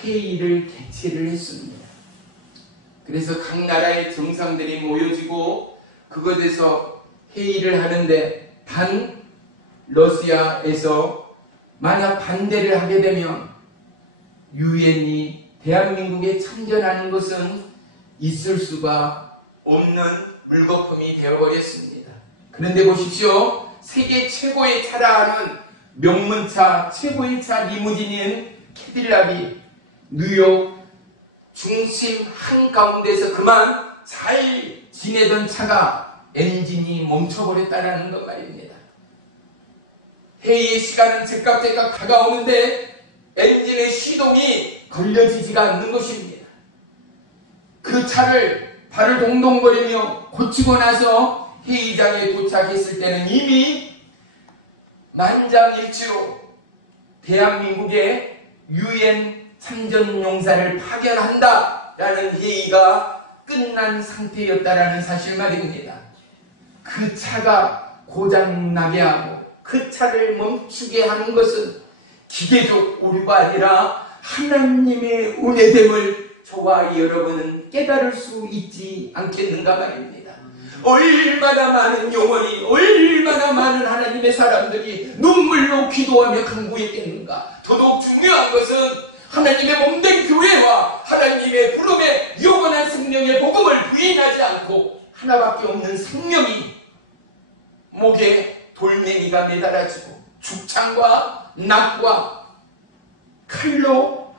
회의를 개최를 했습니다. 그래서 각 나라의 정상들이 모여지고 그것에서 회의를 하는데, 단 러시아에서 만약 반대를 하게 되면 유엔이 대한민국에 참전하는 것은 있을 수가 없는 물거품이 되어버렸습니다. 그런데 보십시오. 세계 최고의 차라는 명문차, 최고의 차 리무진인 캐딜락이 뉴욕 중심 한가운데서 그만 잘 지내던 차가 엔진이 멈춰버렸다는 것 말입니다. 회의의 시간은 제깍제깍 다가오는데 엔진의 시동이 걸려지지가 않는 것입니다. 그 차를 발을 동동거리며 고치고 나서 회의장에 도착했을 때는 이미 만장일치로 대한민국에 유엔 참전용사를 파견한다라는 회의가 끝난 상태였다라는 사실 말입니다. 그 차가 고장나게 하고 그 차를 멈추게 하는 것은 기계적 오류가 아니라 하나님의 은혜됨을 저와 여러분은 깨달을 수 있지 않겠는가 말입니다. 얼마나 많은 영혼이, 얼마나 많은 하나님의 사람들이 눈물로 기도하며 간구했겠는가. 더더욱 중요한 것은 하나님의 몸된 교회와 하나님의 부름에 영원한 생명의 복음을 부인하지 않고 하나밖에 없는 생명이 목에 돌멩이가 매달아지고 죽창과 낙과 칼로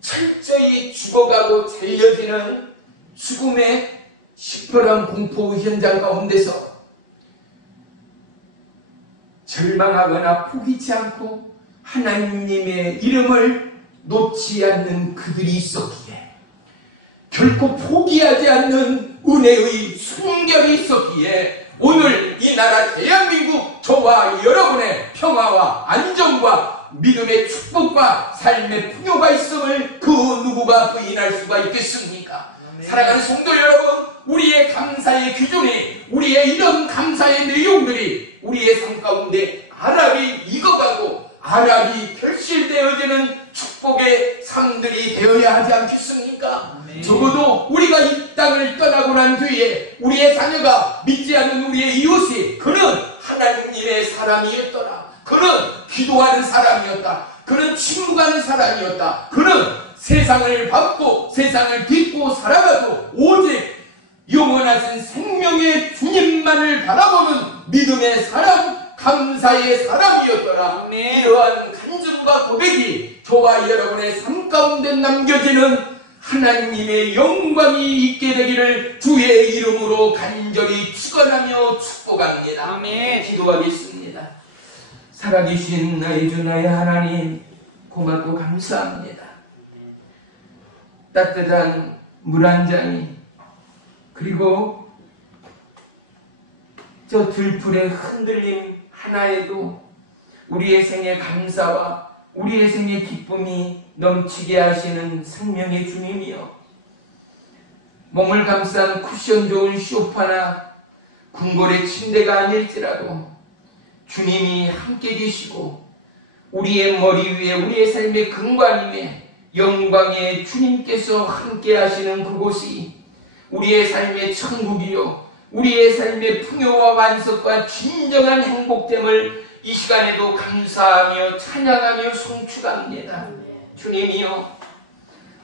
철저히 죽어가고 잘려지는 죽음의 시퍼런 공포 현장 가운데서 절망하거나 포기치 않고 하나님의 이름을 놓지 않는 그들이 있었기에, 결코 포기하지 않는 은혜의 순결이 있었기에 오늘 이 나라 대한민국 저와 여러분의 평화와 안정과 믿음의 축복과 삶의 풍요가 있음을 그 누구가 부인할 수가 있겠습니까? 사랑하는 성도 여러분, 우리의 감사의 기준이, 우리의 이런 감사의 내용들이 우리의 삶 가운데 아랍이 익어가고 아랍이 결실되어지는 축복의 삶들이 되어야 하지 않겠습니까? 적어도 우리가 이 땅을 떠나고 난 뒤에 우리의 자녀가 믿지 않는 우리의 이웃이 그는 하나님의 사람이었더라, 그는 기도하는 사람이었다, 그는 침묵하는 사람이었다, 그는 세상을 받고 세상을 딛고 살아가도 오직 영원하신 생명의 주님만을 바라보는 믿음의 사람, 감사의 사람이었더라. 아멘. 이러한 간증과 고백이 저와 여러분의 삶 가운데 남겨지는 하나님의 영광이 있게 되기를 주의 이름으로 간절히 축원하며 축복합니다. 아멘. 기도하겠습니다. 살아계신 나의 주 나의 하나님, 고맙고 감사합니다. 따뜻한 물 한 잔이, 그리고 저 들풀의 흔들림 하나에도 우리의 생의 감사와 우리의 생의 기쁨이 넘치게 하시는 생명의 주님이여, 몸을 감싼 쿠션 좋은 소파나 궁궐의 침대가 아닐지라도 주님이 함께 계시고 우리의 머리 위에 우리의 삶의 근관 위에 영광의 주님께서 함께 하시는 그곳이 우리의 삶의 천국이요 우리의 삶의 풍요와 완성과 진정한 행복됨을 이 시간에도 감사하며 찬양하며 송축합니다. 주님이여,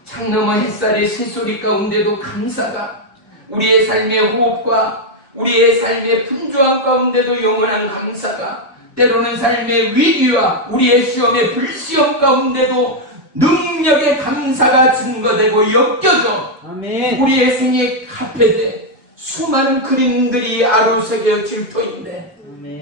창너머 햇살의 새소리 가운데도 감사가, 우리의 삶의 호흡과 우리의 삶의 분주함 가운데도 영원한 감사가, 때로는 삶의 위기와 우리의 시험의 불시험 가운데도 능력의 감사가 증거되고 엮여져 아멘. 우리의 생에 카페돼 수많은 그림들이 아로새겨 질터인데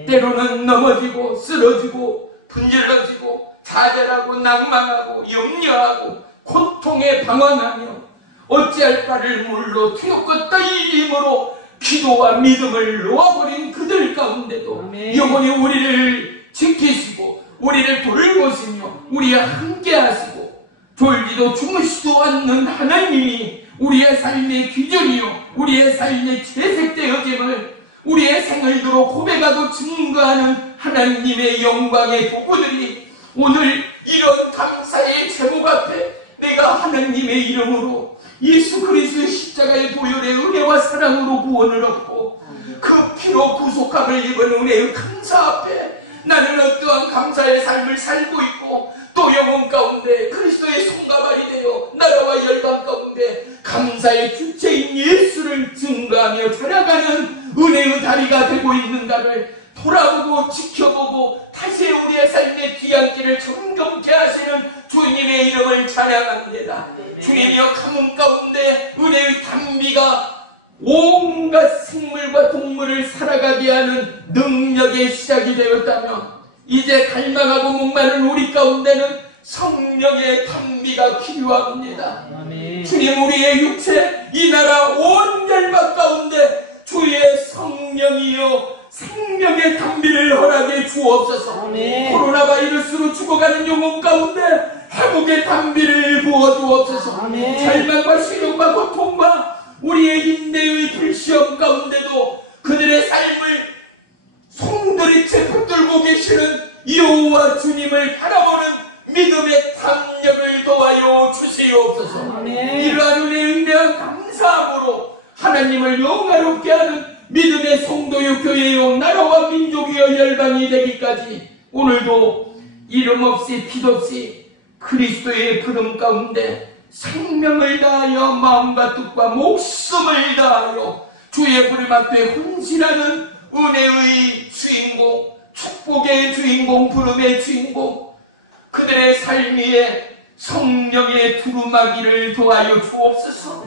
때로는 넘어지고 쓰러지고 분질러지고 좌절하고 낭망하고 염려하고 고통에 방황하며 어찌할 바를 몰라 두렵고 떨림으로 기도와 믿음을 놓아버린 그들 가운데도 아멘. 영원히 우리를 지키시고 우리를 돌보시며 우리와 함께 하시고 졸지도 주무시도 않는 하나님이 우리의 삶의 기준이요 우리의 삶의 재색되어짐을 우리의 생활들로 고백하고 증거하는 하나님의 영광의 도구들이 오늘 이런 감사의 제목 앞에 내가 하나님의 이름으로 예수 그리스도의 십자가의 보혈의 은혜와 사랑으로 구원을 얻고 그 피로 구속함을 입은 은혜의 감사 앞에 나는 어떠한 감사의 삶을 살고 있고 또 영혼 가운데 그리스도의 손가발이 되어 나라와 열방 가운데 감사의 주체인 예수를 증거하며 살아가는 은혜의 다리가 되고 있는가를 돌아보고 지켜보고 다시 우리의 삶의 뒤안길을 정정케 하시는 주님의 이름을 찬양합니다. 주님이여, 가뭄 가운데 은혜의 단비가 온갖 생물과 동물을 살아가게 하는 능력의 시작이 되었다면 이제 갈망하고 목마른 우리 가운데는 성령의 단비가 필요합니다. 아멘. 주님, 우리의 육체 이 나라 온 열방 가운데 주의 성령이여 생명의 단비를 허락해 주옵소서. 아멘. 코로나 바이러스로 죽어가는 영혼 가운데 회복의 단비를 부어주옵소서. 아멘. 절망과 실욕과 고통과 우리의 인내의 불시험 가운데도 그들의 삶을 송두리째 붙들고 계시는 여호와 주님을 바라보는 믿음의 담력을 도와여 주시옵소서. 아멘. 이러한 은혜의 인내와 감사함으로 하나님을 영화롭게 하는 믿음의 성도요 교회요 나라와 민족이요 열방이 되기까지 오늘도 이름 없이 빛 없이 그리스도의 부름 가운데 생명을 다하여 마음과 뜻과 목숨을 다하여 주의 부름 앞에 헌신하는 은혜의 주인공, 축복의 주인공, 부름의 주인공, 그들의 삶 위에 성령의 두루마기를 도와여 주옵소서.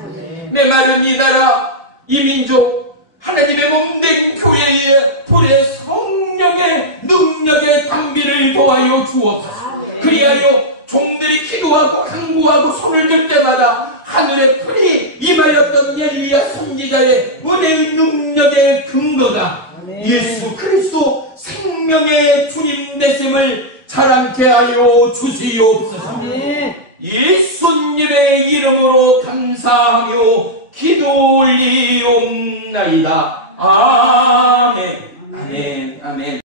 내 마른 이 나라, 이 민족, 하나님의 몸된 교회에 불의 성령의 능력의 단비를 도와여 주옵소서. 그리하여 종들이 기도하고 간구하고 손을 들 때마다 하늘의 불이 임하였던 엘리야 선지자의 은혜의 능력의 근거가 예수 그리스도 생명의 주님 되심을 자랑케 하여 주시옵소서. 예수님의 이름으로 감사하며 기도 올리옵나이다. 아멘.